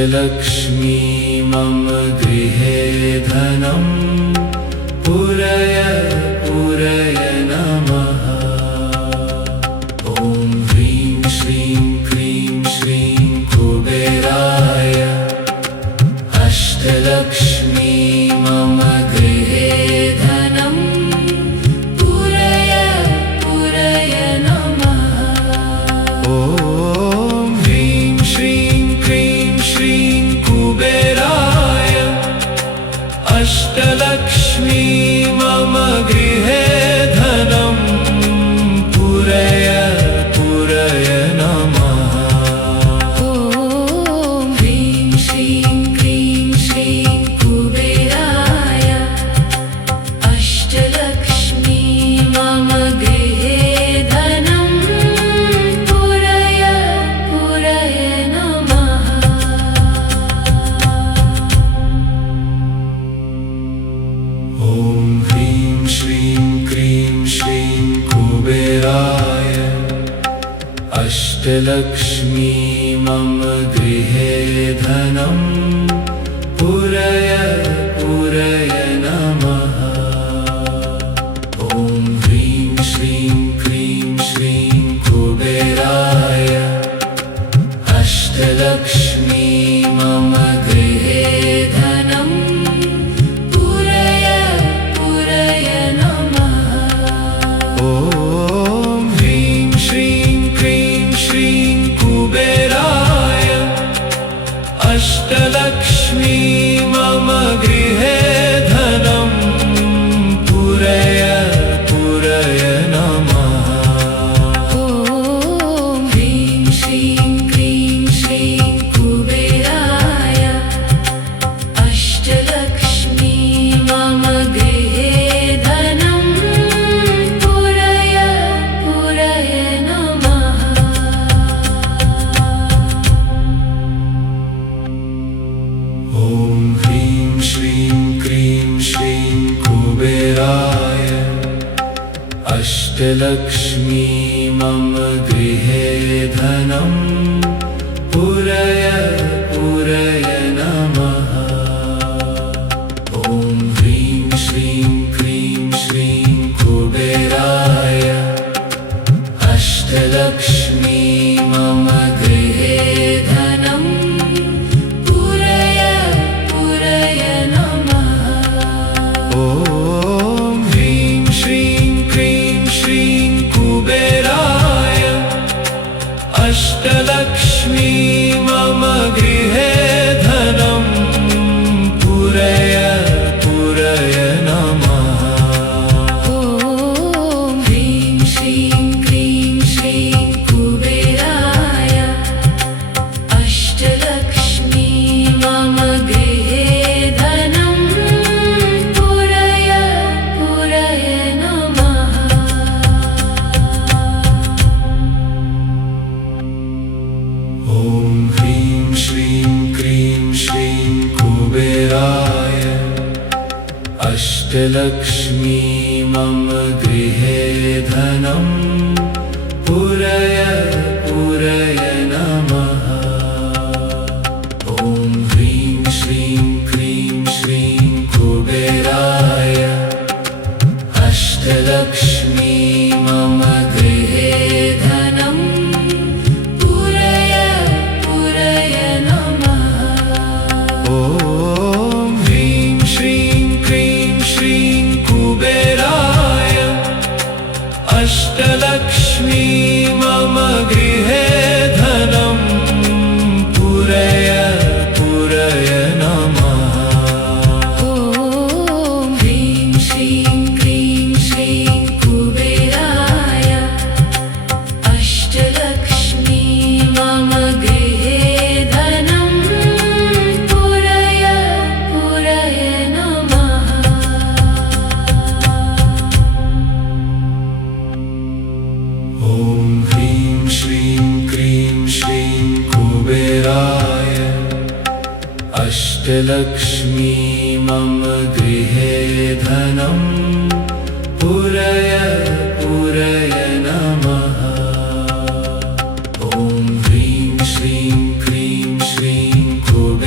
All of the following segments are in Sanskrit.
अष्टलक्ष्मी मम गृहे धनं पुरय पुरय नमः। ॐ ह्रीं श्रीं क्रीं श्रीं कुबेराय अष्टलक्ष्मी मम गृहे धनं पुरय पुरय नमः। ॐ ह्रीं श्रीं क्रीं श्रीं कुबेराय अष्टलक्ष्मी मम गृहे धनं पुरय पुरय नमः। ॐ ह्रीं श्रीं क्रीं श्रीं कुबेराय अष्टलक्ष्मी मम गृहे धनं पुरय पुरय नमः। ॐ ह्रीं श्रीं क्रीं श्रीं कुबेराय अष्टलक्ष्मी मम गृहे धनं पुरय पुरय नमः। ॐ ह्रीं श्रीं क्रीं श्रीं कुबेराय अष्टलक्ष्मी मम गृहे धनं पुरय पुरय नमः। ॐ ह्रीं श्रीं क्रीं श्रीं कुबेराय अष्टलक्ष्मी मम गृहे धनं पुरय पुरय नमः। ॐ ह्रीं श्रीं क्रीं श्रीं कुबेराय अष्टलक्ष्मी मम गृहे धनं पुरय पुरय नमः। ॐ ह्रीं श्रीं क्रीं श्रीं कुबेराय अष्टलक्ष्मी मम गृहे धनं पुरय पुरय नमः। ॐ ह्रीं श्रीं क्रीं श्रीं कुबेराय अष्टलक्ष्मी मम गृहे धनं पुरय पुरय नमः। ॐ ह्रीं श्रीं क्रीं श्रीं कुबेराय अष्टलक्ष्मी मम गृहे धनं पुरय पुरय नमः। ॐ ह्रीं श्रीं क्रीं श्रीं कुबेराय अष्टलक्ष्मी मम गृहे धनं पुरय पुरय नमः। ॐ ह्रीं श्रीं क्रीं श्रीं कुबेराय अष्टलक्ष्मी मम गृहे धनं पुरय पुरय नमः। ॐ ह्रीं श्रीं क्रीं श्रीं कुबेराय अष्टलक्ष्मी मम गृहे धनं पुरय पुरय नमः। ॐ ह्रीं श्रीं क्रीं श्रीं कुबेराय अष्टलक्ष्मी मम गृहे धनं पुरय पुरय नमः। ॐ ह्रीं श्रीं क्रीं श्रीं कुबेराय अष्टलक्ष्मी मम गृहे धनं पुरय पुरय नमः। ॐ ह्रीं श्रीं क्रीं श्रीं कुबेराय अष्टलक्ष्मी मम गृहे धनं पुरय पुरय नमः। ॐ ह्रीं श्रीं क्रीं श्रीं कुबेराय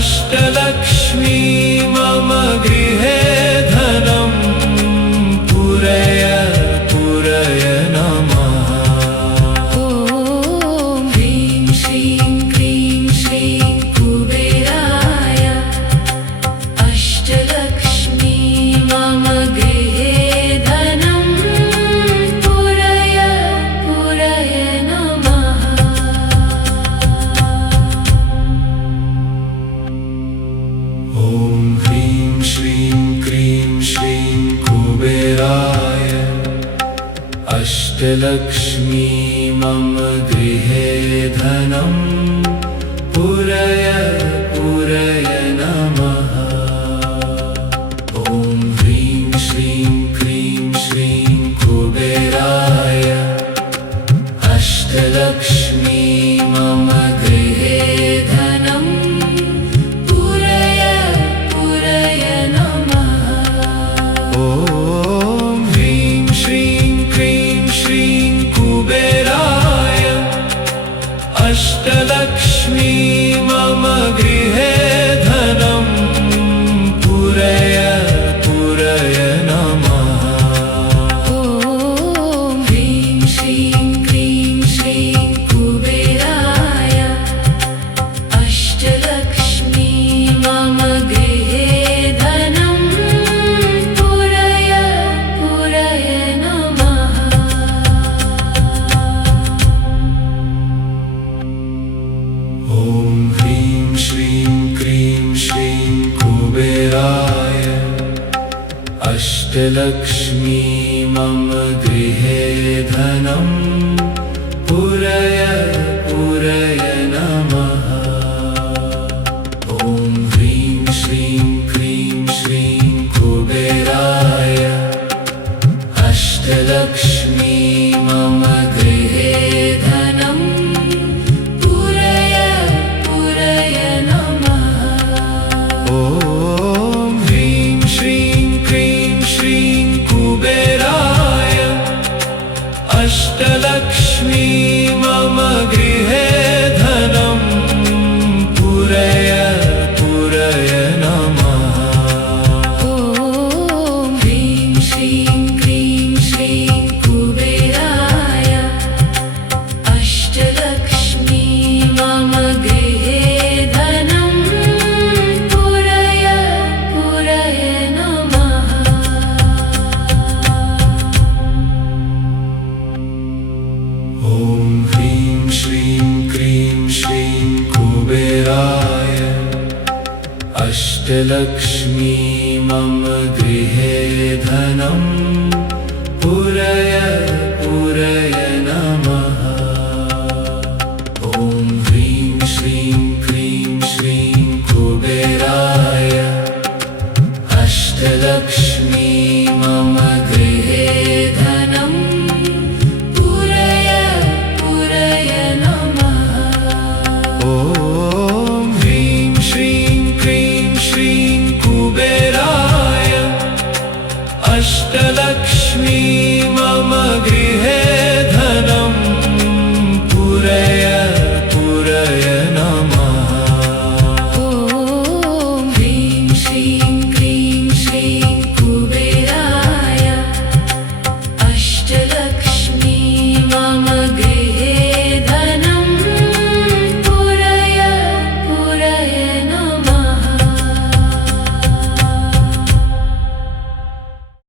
अष्टलक्ष्मी मम गृहे धनं पूरय पूरय नमः। ॐ ह्रीं श्रीं क्रीं श्रीं कुबेराय अष्टलक्ष्मी मम गृहे धनं पूरय पूरय नमः। ॐ ह्रीं श्रीं क्रीं श्रीं कुबेराय अष्टलक्ष्मी मम गृहे धनं पूरय पूरय नमः। ॐ ह्रीं श्रीं क्रीं श्रीं कुबेराय अष्टलक्ष्मी मम गृहे धनं पूरय पूरय नमः। ॐ ह्रीं श्रीं क्रीं श्रीं कुबेराय अष्टलक्ष्मी मम गृहे धनं पूरय पूरय नमः। ॐ ह्रीं श्रीं क्रीं श्रीं कुबेराय अष्टलक्ष्मी मम गृहे धनं पूरय पूरय नमः। ॐ ह्रीं श्रीं क्रीं श्रीं कुबेराय अष्टलक्ष्मी मम गृहे धनं पूरय पूरय नमः। ॐ ह्रीं श्रीं क्रीं श्रीं कुबेराय अष्टलक्ष्मी मम गृहे धनं पूरय पूरय नमः। ॐ ह्रीं श्रीं क्रीं श्रीं कुबेराय अष्टलक्ष्मी मम गृहे धनं पूरय पूरय नमः। ॐ ह्रीं श्रीं क्रीं श्रीं कुबेराय अष्टलक्ष्मी मम गृहे धनं पूरय पूरय नमः। ॐ ह्रीं श्रीं क्रीं श्रीं कुबेराय अष्टलक्ष्मी मम गृहे धनं पूरय पूरय नमः।